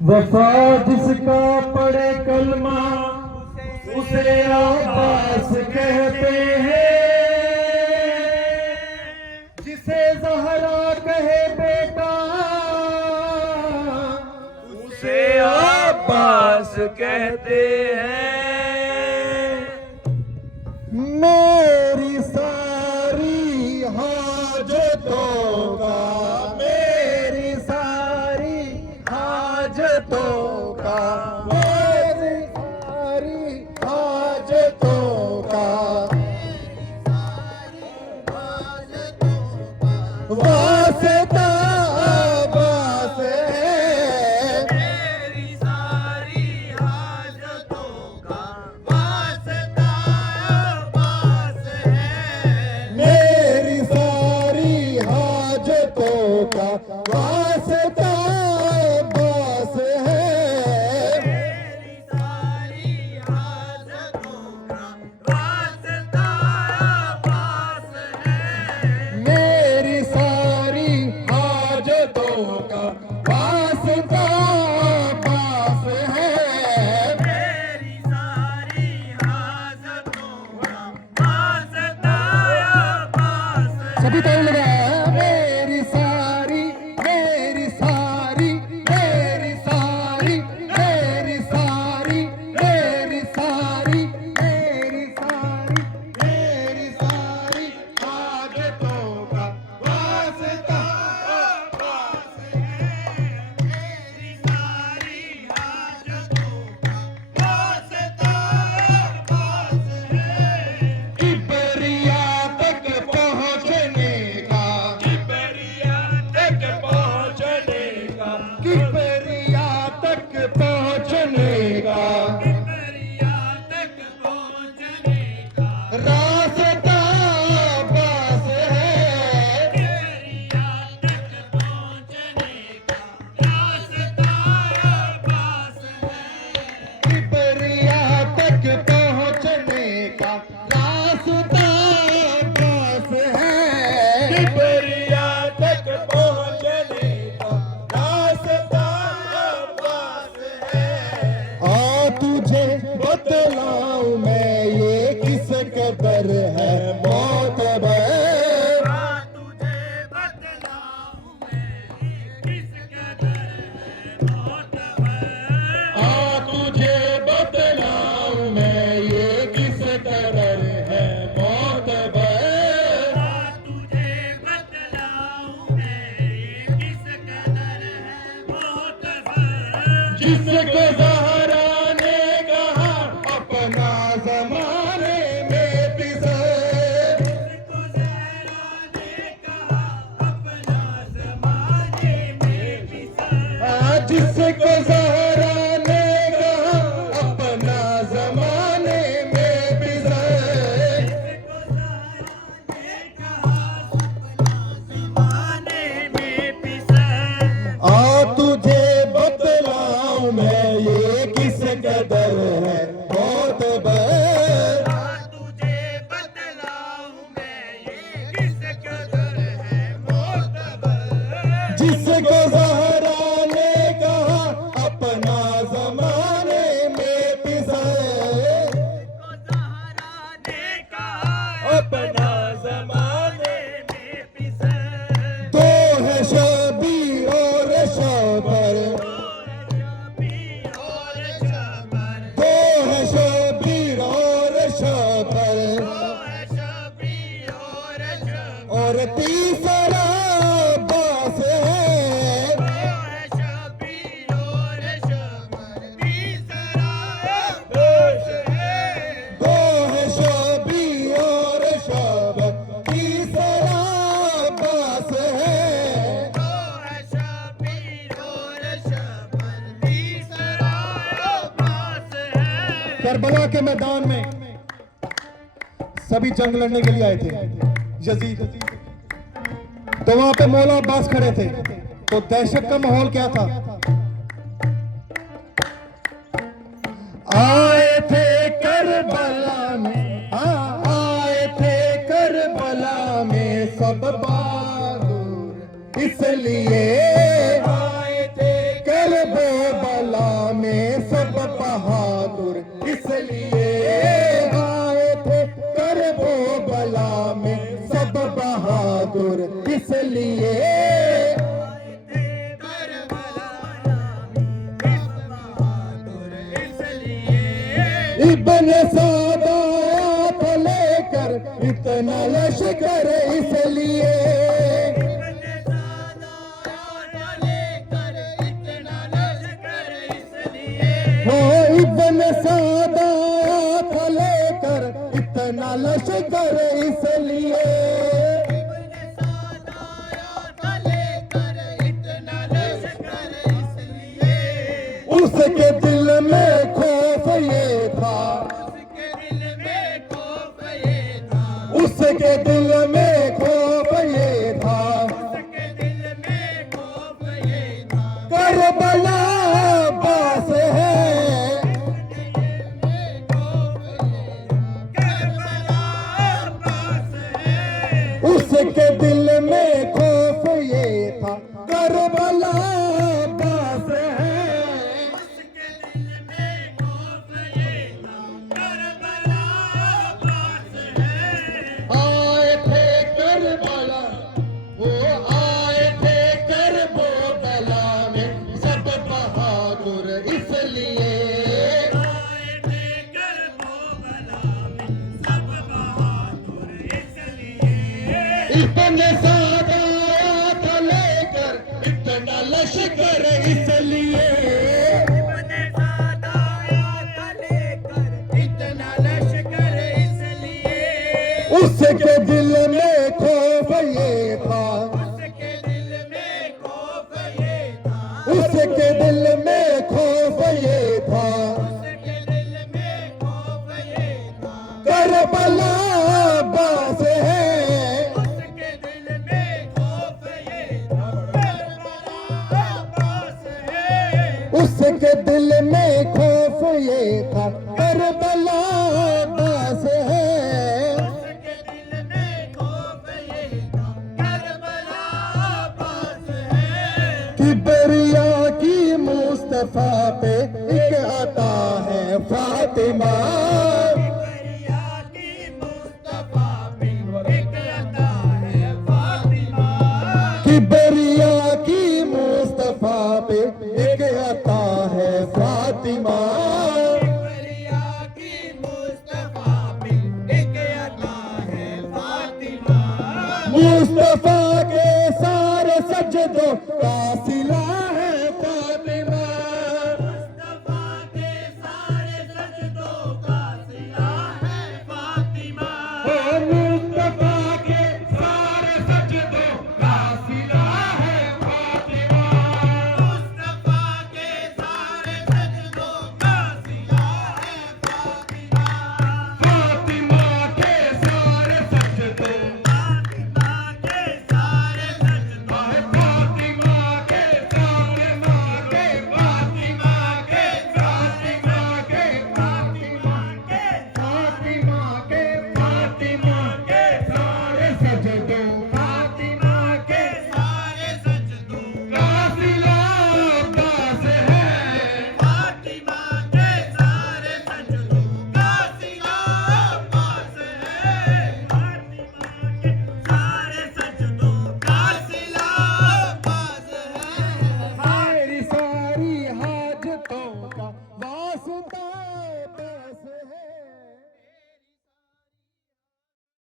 वफा जिसका पढ़े कलमा उसे अब्बास कहते हैं, जिसे ज़हरा कहे बेटा उसे अब्बास कहते हैं। मेरी सारी हाजतों का, मेरी सारी हाजतों का, मेरी सारी हाजतों का वास्ता अब्बास है। मेरी सारी हाजतों का वास्ता अब्बास है। मेरी सारी हाजतों का वास्ता अब्बास है। मेरी सारी हाजतों का वास्ता अब्बास है। मेरी सारी हाजतों का वास्ता अब्बास है। मेरी सारी हाजतों का वास्ता अब्बास है। सभी टाइम लगाया है। मेरी सारी, मेरी सारी, मेरी सारी, मेरी सारी, मेरी सारी, मेरी सारी, मेरी सारी हाजतों का वास्ता अब्बास है। मेरी सारी हाजतों का वास्ता अब्बास है। किबरिया तक पहुंचने का, किबरिया तक पहुंचने का, किबरिया तक पहुंचने का किबरिया तक पहुंचने का रास्ता अब्बास है। किबरिया तक पहुंचने का रास्ता अब्बास है। किबरिया तक पहुंचने का रास्ता अब्बास है। किबरिया तक पहुंचने का रास्ता अब्बास है। आ तुझे बतलाऊं मैं ये किस कदर है मोतबर। तुझे बतलाऊं मैं किस कदर है मोतबर। आ तुझे बतलाऊं मैं ये किस कदर है मोतबर। तुझे बतलाऊं मैं किस कदर है मोतबर। जिसको ज़हरा ने कहा अपना ज़माने में पिसा, जिसको ज़हरा ने कहा अपना ज़माने में पिसा। जिसको ज़हरा ने कहा अपना ज़माने में पिसा। जिसको ज़हरा ने कहा अपना ज़माने में पिसा। आ तुझे बतलाऊं मैं ये किस कदर है मोतबर। तुझे बतलाऊं मैं ये किस कदर है मोतबर। जिसको ज़हरा ने कहा अपना ज़माने में पिसा। जिसको ज़हरा ने कहा अपना ज़माने में पिसा। दो है शबीर और शबर, और शबर, दो है शबीर और शबर, शबीर और शबर, और तीसरा अब्बास है। शबीर और शबर, तीसरा अब्बास है। दो है शबीर और शबर, तीसरा अब्बास है। शबीर और शबर, तीसरा अब्बास है। करबला के मैदान में सभी जंग लड़ने के लिए आए थे यजीद, तो वहां पे मौला अब्बास खड़े थे। तो दहशत का माहौल क्या था? आए थे करबला में, आए थे करबला में सब बहादुर, इसलिए आए थे करबला इसलिए करबला बहादुर इसलिए इब्ने सादा को लेकर इतना लश्कर इसलिए हो इब्ने सादा को लेकर इतना लश्कर इसलिए उसके दिल में खौफ ये था उसके दिल में खौफ ये था करबला पास है उसके दिल में खौफ ये था करबला पास है आए थे करबला वो आए थे करबला में सब बहादुर इसलिए इतने सादा था लेकर इतना लश्कर इसलिए उसके दिल में खौफ ये था उसके दिल में खौफ ये था करबला पास है उसके दिल में खौफ ये था करबला पास है किबरिया की मुस्तफा पे एक आता है फातिमा किबरिया की मुस्तफा पे एक आता है फातिमा मुस्तफा के सारे सजदों का